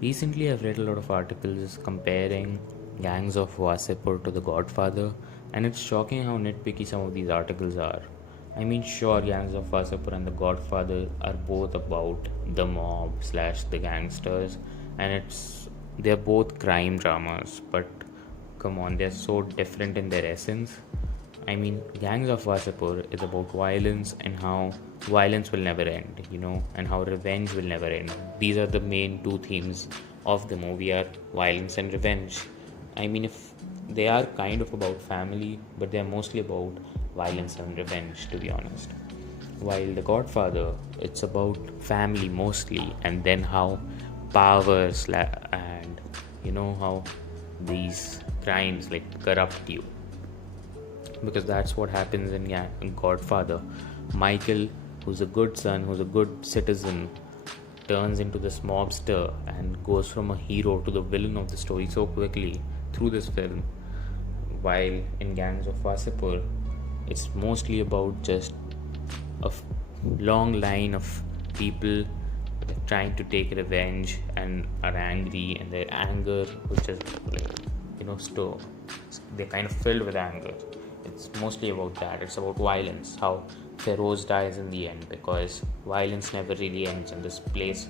Recently, I've read a lot of articles comparing Gangs of Wassepur to The Godfather, and it's shocking how nitpicky some of these articles are. I mean, sure, Gangs of Wassepur and The Godfather are both about the mob slash the gangsters, and they're both crime dramas, but come on, they're so different in their essence. I mean, Gangs of Wassepur is about violence and how violence will never end, and how revenge will never end. These are the main two themes of the movie are violence and revenge. I mean, if they are kind of about family, but they are mostly about violence and revenge, to be honest. While The Godfather, it's about family mostly, and then how and how these crimes like corrupt you, because that's what happens in Godfather. Michael, who's a good son, who's a good citizen, turns into this mobster and goes from a hero to the villain of the story so quickly through this film. While in Gangs of Wassepur, it's mostly about just a long line of people trying to take revenge and are angry, and their anger, which is they're kind of filled with anger. It's mostly about that. It's about violence, how Feroz dies in the end, because violence never really ends in this place,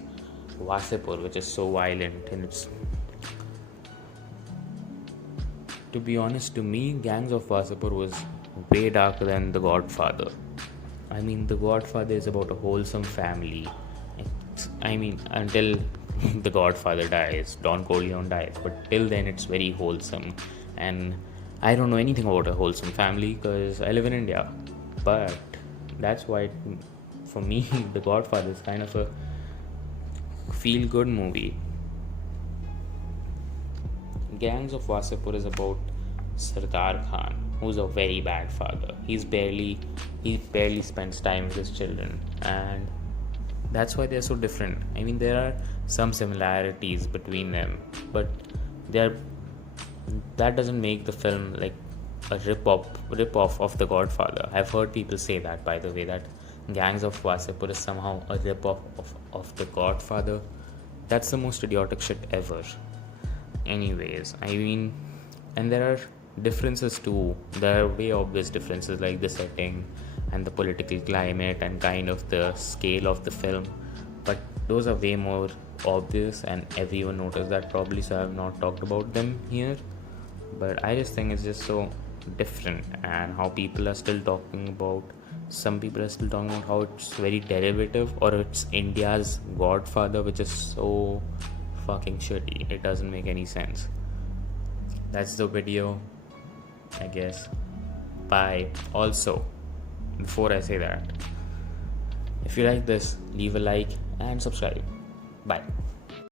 Wassepur, which is so violent. And it's, to be honest, to me, Gangs of Wassepur was way darker than The Godfather. I mean, The Godfather is about a wholesome family. Until The Godfather dies, Don Corleone dies, but till then it's very wholesome. And I don't know anything about a wholesome family because I live in India. But that's why, for me, The Godfather is kind of a feel good movie. Gangs of Wassepur is about Sardar Khan, who's a very bad father. He barely spends time with his children, and that's why they're so different. I mean, there are some similarities between them, but that doesn't make the film like a rip-off of The Godfather. I've heard people say that, by the way, that Gangs of Wassepur is somehow a rip-off of The Godfather. That's the most idiotic shit ever. Anyways, I mean, and there are differences too. There are way obvious differences, like the setting and the political climate and kind of the scale of the film, but those are way more obvious and everyone noticed that probably, so I have not talked about them here. But I just think it's just so different, and how people are still talking about, some people are still talking about how it's very derivative, or it's India's Godfather, which is so fucking shitty. It doesn't make any sense. That's the video, I guess. Bye. Also, before I say that, if you like this, leave a like and subscribe. Bye.